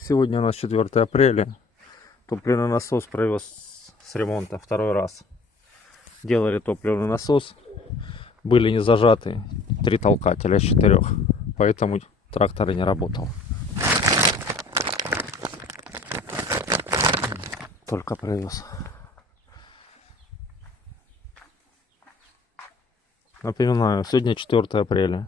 Сегодня у нас 4 апреля. Топливный насос привез с ремонта второй раз. Делали топливный насос. Были не зажаты 3 толкателя из 4. Поэтому трактор и не работал. Только привез. Напоминаю, сегодня 4 апреля.